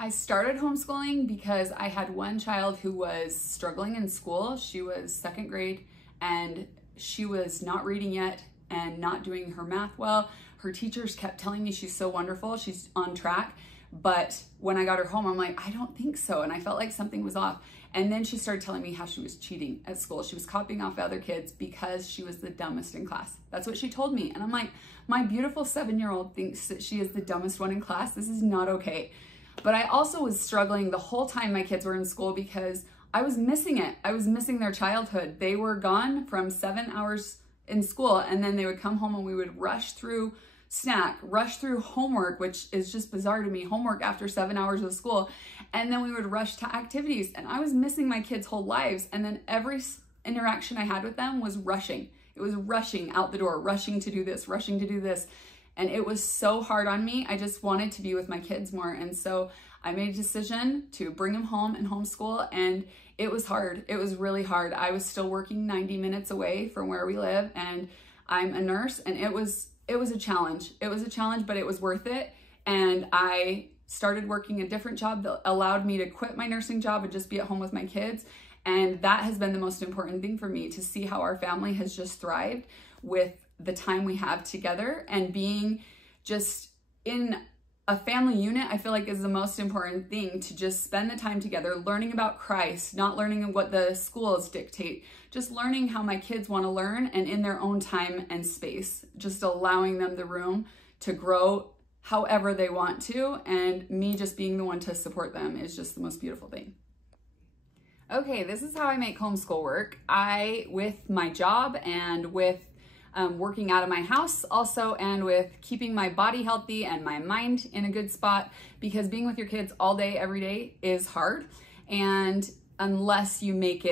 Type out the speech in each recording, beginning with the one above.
I started homeschooling because I had one child who was struggling in school. She was second grade and she was not reading yet and not doing her math well. Her teachers kept telling me she's so wonderful, she's on track. But when I got her home, I'm like, I don't think so. And I felt like something was off. And then she started telling me how she was cheating at school. She was copying off other kids because she was the dumbest in class. That's what she told me. And I'm like, my beautiful 7-year-old thinks that she is the dumbest one in class. This is not okay. But I also was struggling the whole time my kids were in school because I was missing it. I was missing their childhood. They were gone from 7 hours in school, and then they would come home and we would rush through snack, rush through homework, which is just bizarre to me, homework after 7 hours of school. And then we would rush to activities, and I was missing my kids' whole lives. And then every interaction I had with them was rushing. It was rushing out the door, rushing to do this, rushing to do this. And it was so hard on me. I just wanted to be with my kids more. And so I made a decision to bring them home and homeschool, and it was hard. It was really hard. I was still working 90 minutes away from where we live, and I'm a nurse, and it was a challenge. It was a challenge, but it was worth it. And I started working a different job that allowed me to quit my nursing job and just be at home with my kids. And that has been the most important thing for me, to see how our family has just thrived with the time we have together, and being just in a family unit, I feel like is the most important thing, to just spend the time together, learning about Christ, not learning what the schools dictate, just learning how my kids want to learn and in their own time and space, just allowing them the room to grow however they want to, and me just being the one to support them is just the most beautiful thing. Okay, this is how I make homeschool work. With my job and with working out of my house also, and with keeping my body healthy and my mind in a good spot, because being with your kids all day, every day is hard. And unless you make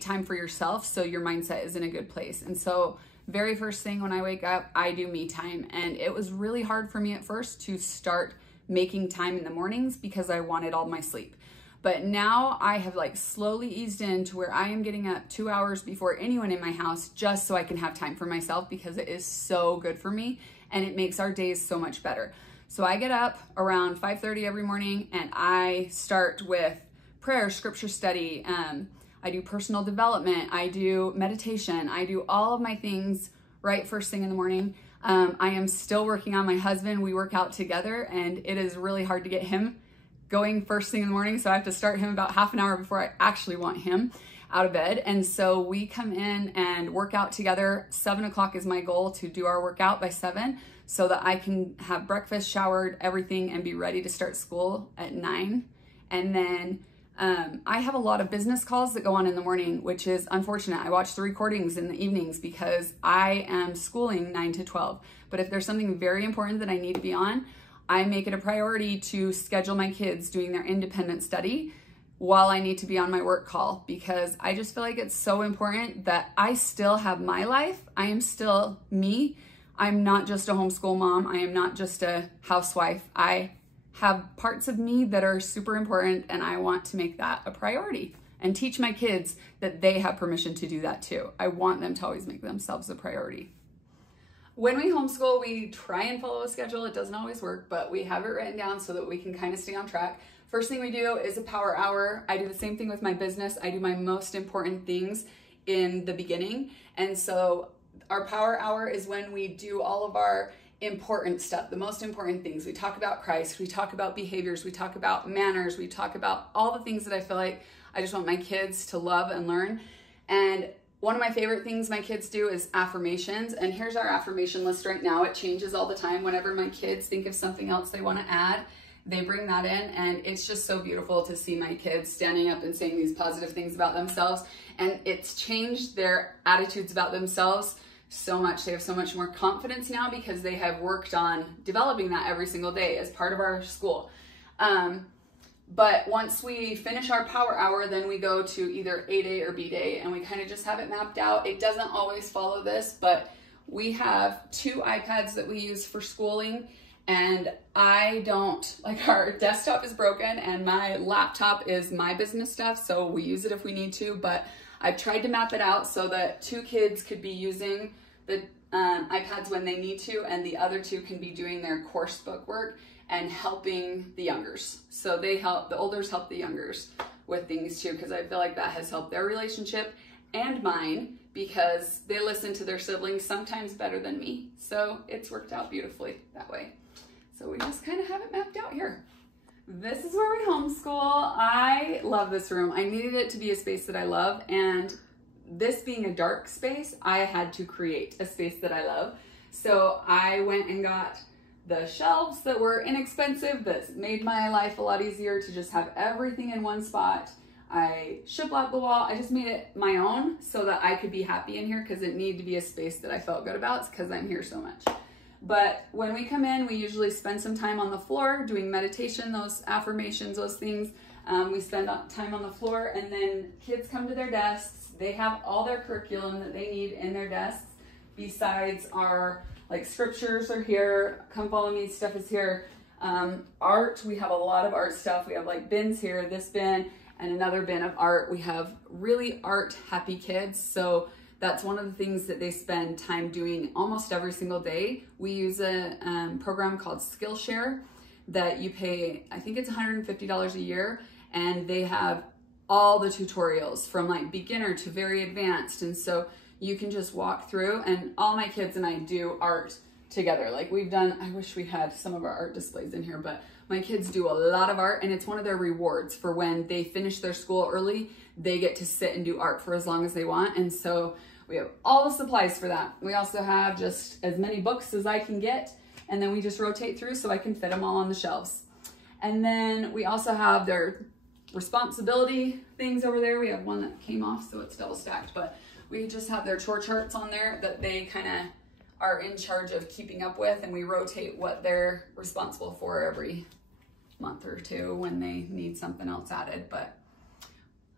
time for yourself, so your mindset is in a good place. And so very first thing when I wake up, I do me time. And it was really hard for me at first to start making time in the mornings because I wanted all my sleep. But now I have like slowly eased into where I am getting up 2 hours before anyone in my house, just so I can have time for myself, because it is so good for me and it makes our days so much better. So I get up around 5:30 every morning, and I start with prayer, scripture study. I do personal development. I do meditation. I do all of my things right first thing in the morning. I am still working on my husband. We work out together, and it is really hard to get him going first thing in the morning. So I have to start him about half an hour before I actually want him out of bed. And so we come in and work out together. 7 o'clock is my goal, to do our workout by 7, so that I can have breakfast, showered, everything, and be ready to start school at 9. And then I have a lot of business calls that go on in the morning, which is unfortunate. I watch the recordings in the evenings because I am schooling 9 to 12. But if there's something very important that I need to be on, I make it a priority to schedule my kids doing their independent study while I need to be on my work call, because I just feel like it's so important that I still have my life. I am still me. I'm not just a homeschool mom. I am not just a housewife. I have parts of me that are super important, and I want to make that a priority and teach my kids that they have permission to do that too. I want them to always make themselves a priority. When we homeschool, we try and follow a schedule. It doesn't always work, but we have it written down so that we can kind of stay on track. First thing we do is a power hour. I do the same thing with my business. I do my most important things in the beginning. And so our power hour is when we do all of our important stuff, the most important things. We talk about Christ, we talk about behaviors, we talk about manners, we talk about all the things that I feel like I just want my kids to love and learn. And one of my favorite things my kids do is affirmations. And here's our affirmation list right now. It changes all the time. Whenever my kids think of something else they want to add, they bring that in. And it's just so beautiful to see my kids standing up and saying these positive things about themselves. And it's changed their attitudes about themselves so much. They have so much more confidence now because they have worked on developing that every single day as part of our school. But once we finish our power hour, then we go to either A day or B day, and we kind of just have it mapped out. It doesn't always follow this, but we have 2 iPads that we use for schooling, and I don't, like, our desktop is broken and my laptop is my business stuff, so we use it if we need to, but I've tried to map it out so that 2 kids could be using the iPads when they need to, and the other two can be doing their course book work and helping the youngers. So they help, the olders help the youngers with things too, because I feel like that has helped their relationship and mine, because they listen to their siblings sometimes better than me. So it's worked out beautifully that way. So we just kind of have it mapped out here. This is where we homeschool. I love this room. I needed it to be a space that I love, and this being a dark space, I had to create a space that I love. So I went and got the shelves that were inexpensive, that made my life a lot easier to just have everything in one spot. I shiplaped the wall. I just made it my own so that I could be happy in here, because it needed to be a space that I felt good about, because I'm here so much. But when we come in, we usually spend some time on the floor doing meditation, those affirmations, those things. We spend time on the floor, and then kids come to their desks. They have all their curriculum that they need in their desks. Besides our like scriptures are here, come follow me stuff is here. Art, we have a lot of art stuff. We have like bins here, this bin and another bin of art. We have really art happy kids. So that's one of the things that they spend time doing almost every single day. We use a program called Skillshare that you pay, I think it's $150 a year, and they have all the tutorials from like beginner to very advanced. And so you can just walk through, and all my kids and I do art together. Like we've done, I wish we had some of our art displays in here, but my kids do a lot of art, and it's one of their rewards for when they finish their school early, they get to sit and do art for as long as they want. And so we have all the supplies for that. We also have just as many books as I can get, and then we just rotate through so I can fit them all on the shelves. And then we also have their responsibility things over there. We have one that came off, so it's double stacked, but we just have their chore charts on there that they kind of are in charge of keeping up with, and we rotate what they're responsible for every month or two when they need something else added. But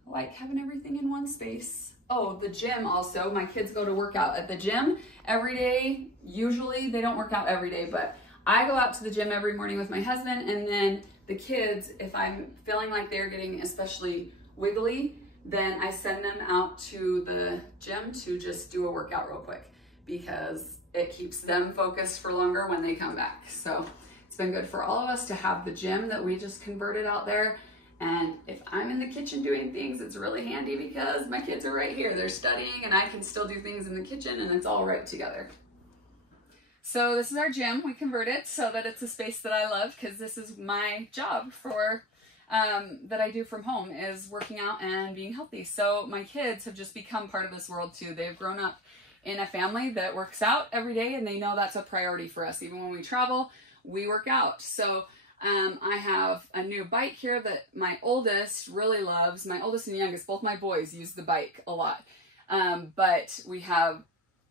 I like having everything in one space. Oh, the gym also. My kids go to work out at the gym every day. Usually they don't work out every day, but I go out to the gym every morning with my husband, and then the kids, if I'm feeling like they're getting especially wiggly, then I send them out to the gym to just do a workout real quick, because it keeps them focused for longer when they come back. So it's been good for all of us to have the gym that we just converted out there. And if I'm in the kitchen doing things, it's really handy because my kids are right here. They're studying, and I can still do things in the kitchen, and it's all right together. So this is our gym. We converted so that it's a space that I love, because this is my job for that I do from home, is working out and being healthy. So my kids have just become part of this world too. They've grown up in a family that works out every day, and they know that's a priority for us. Even when we travel, we work out. So I have a new bike here that my oldest really loves. My oldest and youngest, both my boys, use the bike a lot. But we have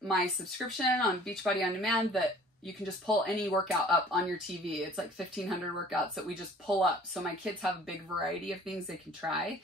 my subscription on Beachbody On Demand that you can just pull any workout up on your TV. It's like 1,500 workouts that we just pull up. So my kids have a big variety of things they can try.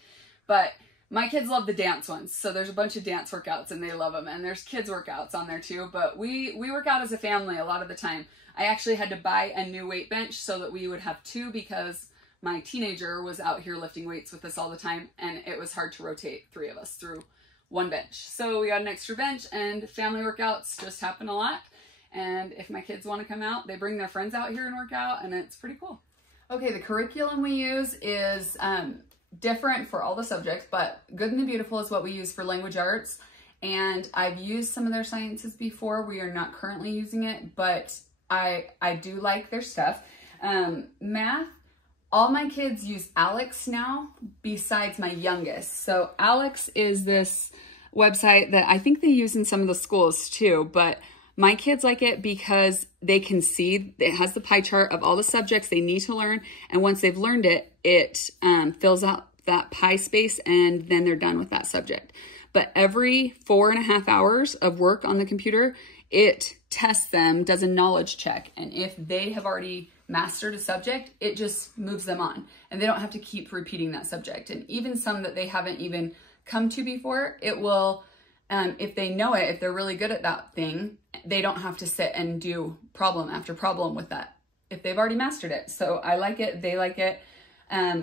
But my kids love the dance ones. So there's a bunch of dance workouts, and they love them. And there's kids workouts on there too. But we work out as a family a lot of the time. I actually had to buy a new weight bench so that we would have two, because my teenager was out here lifting weights with us all the time, and it was hard to rotate three of us through one bench. So we got an extra bench, and family workouts just happen a lot. And if my kids want to come out, they bring their friends out here and work out, and it's pretty cool. Okay, the curriculum we use is different for all the subjects, but Good and the Beautiful is what we use for language arts. And I've used some of their sciences before. We are not currently using it, but I do like their stuff. Math, all my kids use Alex now, besides my youngest. So Alex is this website that I think they use in some of the schools too, but my kids like it because they can see, it has the pie chart of all the subjects they need to learn. And once they've learned it, it fills out that pie space, and then they're done with that subject. But every 4.5 hours of work on the computer, it tests them, does a knowledge check. And if they have already mastered a subject, it just moves them on, and they don't have to keep repeating that subject. And even some that they haven't even come to before, it will, if they know it, if they're really good at that thing, they don't have to sit and do problem after problem with that if they've already mastered it. So I like it, they like it.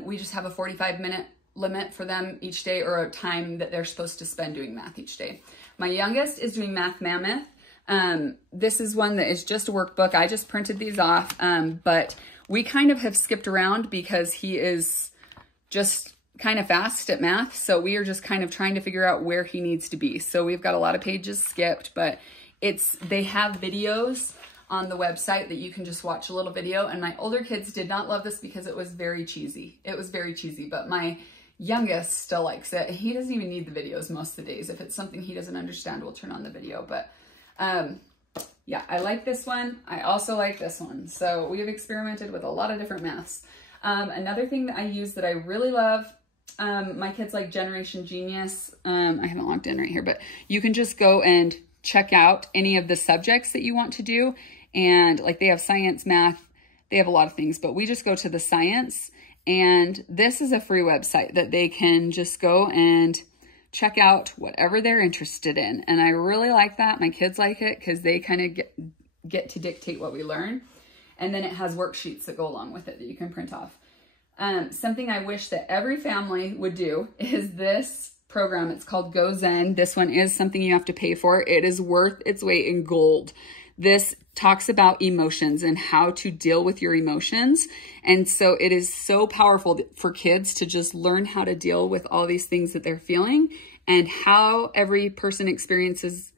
We just have a 45-minute limit for them each day, or a time that they're supposed to spend doing math each day. My youngest is doing Math Mammoth. This is one that is just a workbook. I just printed these off, but we kind of have skipped around because he is just kind of fast at math. So we are just kind of trying to figure out where he needs to be. So we've got a lot of pages skipped, but they have videos on the website that you can just watch a little video. And my older kids did not love this because it was very cheesy. It was very cheesy, but my youngest still likes it. He doesn't even need the videos most of the days. If it's something he doesn't understand, we'll turn on the video. But yeah, I like this one. I also like this one. So we have experimented with a lot of different maths. Another thing that I use that I really love, my kids like Generation Genius. I haven't logged in right here, but you can just go and check out any of the subjects that you want to do. And like they have science, math, they have a lot of things, but we just go to the science. And this is a free website that they can just go and check out whatever they're interested in. And I really like that. My kids like it because they kind of get to dictate what we learn. And then it has worksheets that go along with it that you can print off. Something I wish that every family would do is this program. It's called Go Zen. This one is something you have to pay for. It is worth its weight in gold. This talks about emotions and how to deal with your emotions. And so it is so powerful for kids to just learn how to deal with all these things that they're feeling and how every person experiences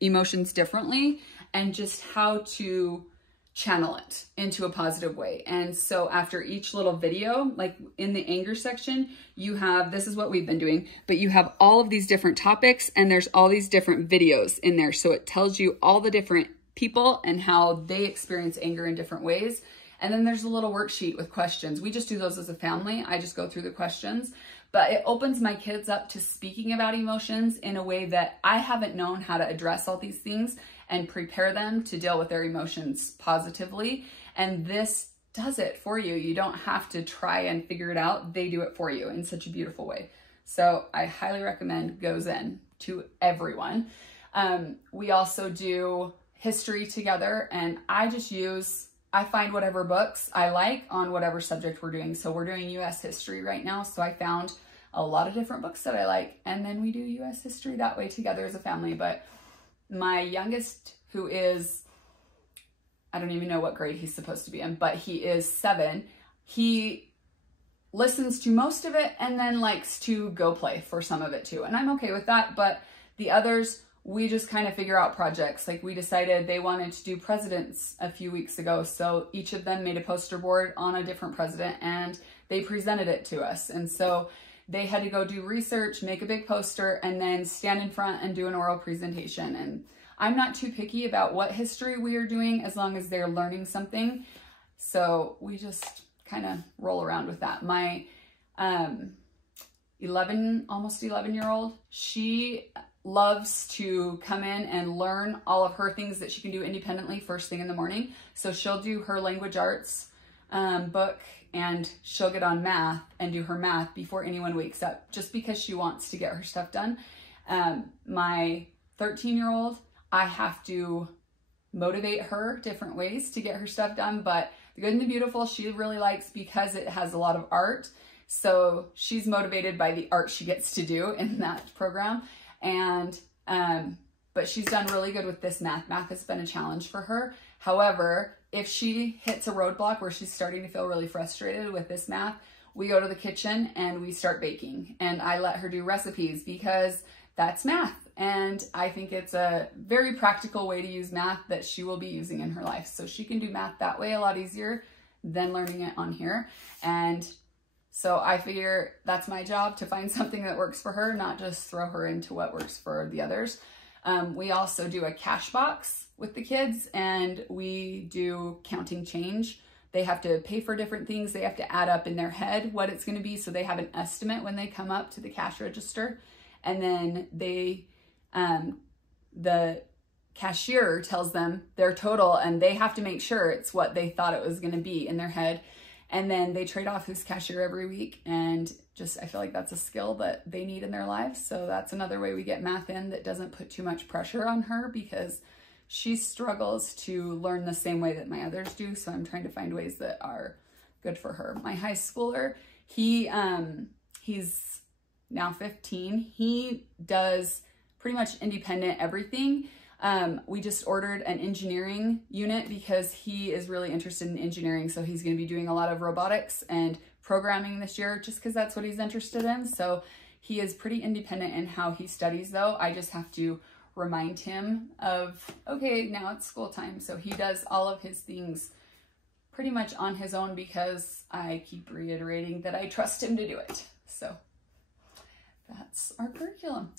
emotions differently and just how to channel it into a positive way. And so after each little video, like in the anger section, you have, this is what we've been doing, but you have all of these different topics and there's all these different videos in there. So it tells you all the different people and how they experience anger in different ways. And then there's a little worksheet with questions. We just do those as a family. I just go through the questions, but it opens my kids up to speaking about emotions in a way that I haven't known how to address all these things and prepare them to deal with their emotions positively. And this does it for you. You don't have to try and figure it out. They do it for you in such a beautiful way. So I highly recommend Go Zen to everyone. We also do history together, and I find whatever books I like on whatever subject we're doing. So we're doing US history right now. So I found a lot of different books that I like, and then we do US history that way together as a family. But my youngest, who is, I don't even know what grade he's supposed to be in, but he is 7. He listens to most of it and then likes to go play for some of it too. And I'm okay with that. But the others, we just kind of figure out projects. Like we decided they wanted to do presidents a few weeks ago. So each of them made a poster board on a different president and they presented it to us. And so they had to go do research, make a big poster, and then stand in front and do an oral presentation. And I'm not too picky about what history we are doing as long as they're learning something. So we just kind of roll around with that. My almost 11-year-old, she loves to come in and learn all of her things that she can do independently first thing in the morning. So she'll do her language arts book, and she'll get on math and do her math before anyone wakes up, just because she wants to get her stuff done. My 13-year-old, I have to motivate her different ways to get her stuff done, but The Good and the Beautiful she really likes because it has a lot of art. So she's motivated by the art she gets to do in that program. And, but she's done really good with this math. Math has been a challenge for her. However, if she hits a roadblock where she's starting to feel really frustrated with this math, we go to the kitchen and we start baking. And I let her do recipes because that's math. And I think it's a very practical way to use math that she will be using in her life. So she can do math that way a lot easier than learning it on here. And so I figure that's my job, to find something that works for her, not just throw her into what works for the others. We also do a cash box with the kids, and we do counting change. They have to pay for different things. They have to add up in their head what it's going to be, so they have an estimate when they come up to the cash register. And then they, the cashier tells them their total, and they have to make sure it's what they thought it was going to be in their head. And then they trade off who's cashier every week. And just, I feel like that's a skill that they need in their lives. So that's another way we get math in that doesn't put too much pressure on her, because she struggles to learn the same way that my others do. So I'm trying to find ways that are good for her. My high schooler, he's now 15. He does pretty much independent everything. We just ordered an engineering unit because he is really interested in engineering. So he's going to be doing a lot of robotics and programming this year just because that's what he's interested in. So he is pretty independent in how he studies though. I just have to remind him of, okay, now it's school time. So he does all of his things pretty much on his own because I keep reiterating that I trust him to do it. So that's our curriculum.